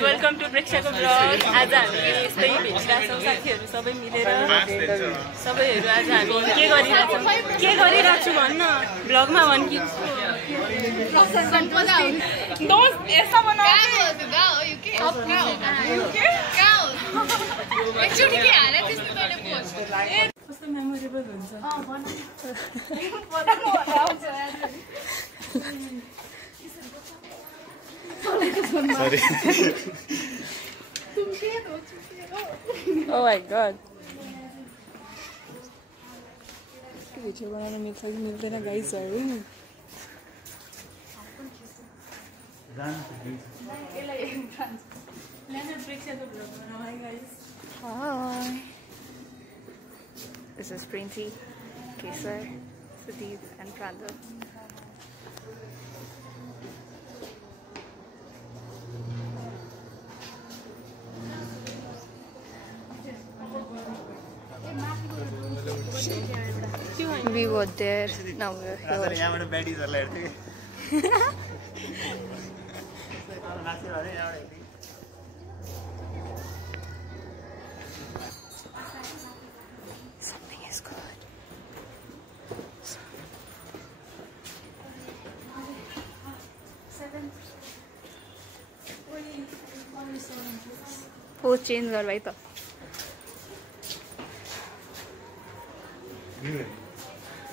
Welcome to प्रेक्षाको blog. आज हामी यस्तै भेटिरहेका छौँ साथीहरू सबै मिलेर। सबैहरू आज हामी के गरिरहेको छु भन्न ब्लगमा भन् कि कस्तो मेमोरेबल हुन्छ। Oh my god. भिडियो बनाउन मिल्छ कि मिल्दैन गाइजहरु? Hi. This is Princy, Kesar, Sudeep and Pranda. We were there, now we're here. Something is good. Post change कर भाई तो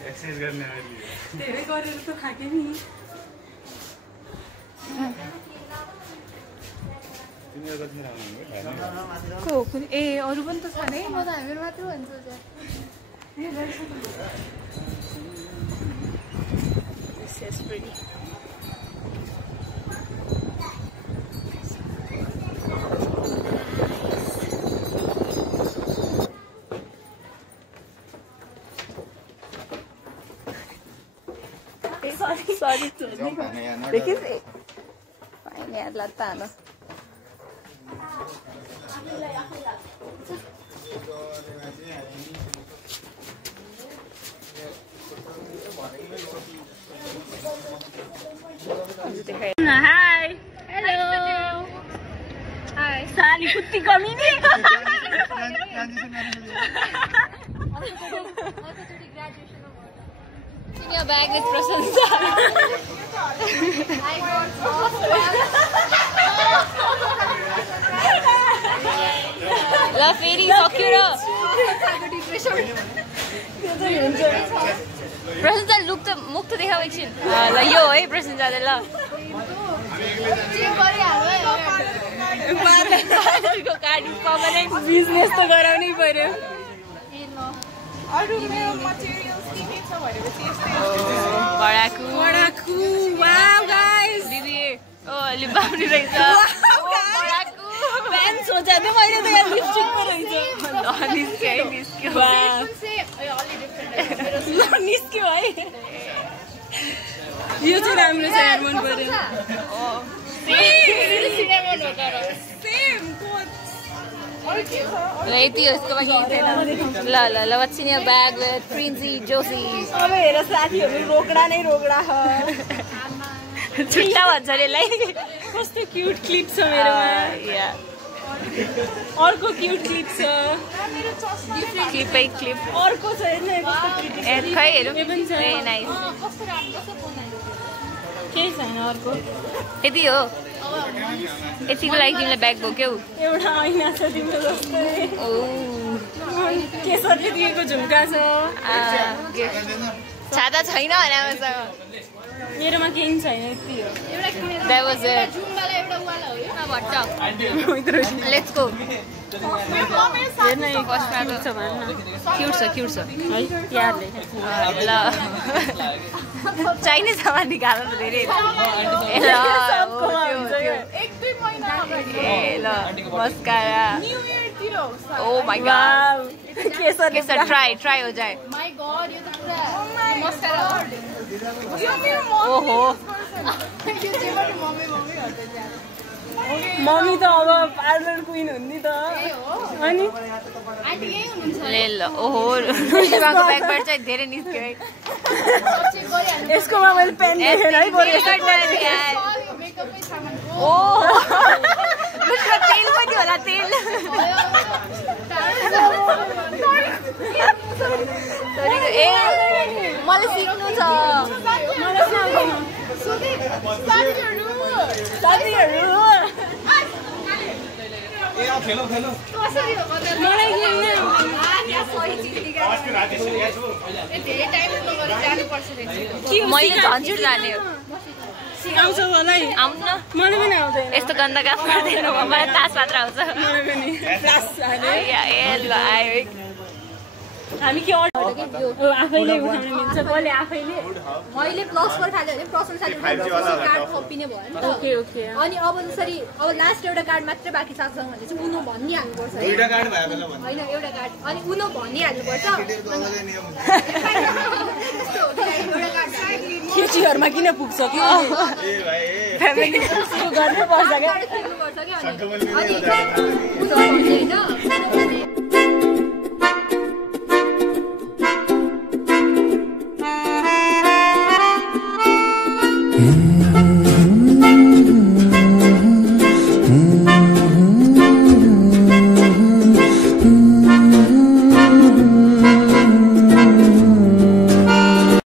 एक्सरसाइज करने वाली है। तेरे गरेर त थाके नि। तिम्रो गर्नु राम्रो हो। को कुन ए अरु पनि त छ नि म त हामीहरु मात्र भन्छु त। This is pretty. Sorry to देखिस फाइन यार लत्ता न हाय हेलो हाय साली कुत्ती कमी नि In your bag is Prasansa. La fairy Sakura. Prasansa look the मुख तो देखा एकछिन ल यो है Prasansa ले ल को कार्ड पर्मनेन्ट बिजनेस त गराउनै पर्यो अरु मेरो मटेरियल्स के के छ भनेपछि यस्तै बडाकु वाउ गाइस दिदी ओ लिबाउनी रहेछ बडाकु पेन सोचा थिए मैले त यहाँ लिपस्टिक पो रहेछ निस्क्यो वाउ निस्क्यो है यो चाहिँ राम्रो छ यार मन पर्यो ओ सिनेमन हो तर सेम यति हो यसको लागि थिएन ल ल ल what's in your bag with Princy Josie अब हेर साथीहरु रोकडा नै रोकडा छ छुट्टा भन्छ रेलाई कस्तो क्यूट क्लिप छ मेरोमा या अर्को क्यूट क्लिप छ मेरो चस्मा क्लिपै क्लिप अर्को छ हेर्न कस्तो क्यूट ए खै हेरौ ए पनि छ ए नाइस कस्तो राम्रो कस्तो बनायो के छैन अर्को यति हो यतिको लागि तिमीले ब्याग बोक्यौ एउटा ऐना छ तिम्रो जस्तै ओ केसरले दिएको झुम्का छ छाता छैन भने मसँग मेरोमा केही छैन यति हो एउटा किनेर द्याट वाज इट झुम्बाले एउटा वाला हो यो भट्ट लेट्स गो हेर्न यो कस्टमा छ भन्न क्यूट छ है यारले ल चाहिने सामान निकाल न धेरै ल मस्कारा ओ माय गॉड केसर ट्राई हो जाए माय गॉड यो त पुरा मस्कारा ओहो मम्मी त अब पार्लर क्वीन हुन्नी त अनि ले ल ओहो रुलिबाको ब्यागबाट चाहिँ धेरै निस्क्यो है यसकोमा मैले पेन देखेन है बरु यसो ओ साथीहरु मलाई खेल्ने मैले झन्झुट जाने आउँछ मलाई आउनु न मलाई पनि आउँदैन यस्तो गन्दा काम गर्दैन मलाई तास मात्र आउँछ मलाई पनि फ्लास हाले ए ल आयो हामी के आफैले उठाउन मिल्छ कसले आफैले मैले प्लस 4 खाले भने प्लस 4 खाले कार्ड थपिने भयो नि त ओके ओके अनि अब जसरी अब लास्ट एउटा कार्ड मात्र बाँकी छ भने चाहिँ उनो भन्नी हाल्नु पर्छ दुईटा कार्ड भयो बेला भन्नु हैन एउटा कार्ड अनि उनो भन्नी हाल्नु पर्छ एउटा कार्ड केटीहरुमा किन पुग्छ कि ए भाइ फ्यामिली सुरु गर्नु पर्छ के खेल्नु पर्छ के अनि उनो भन्ने हैन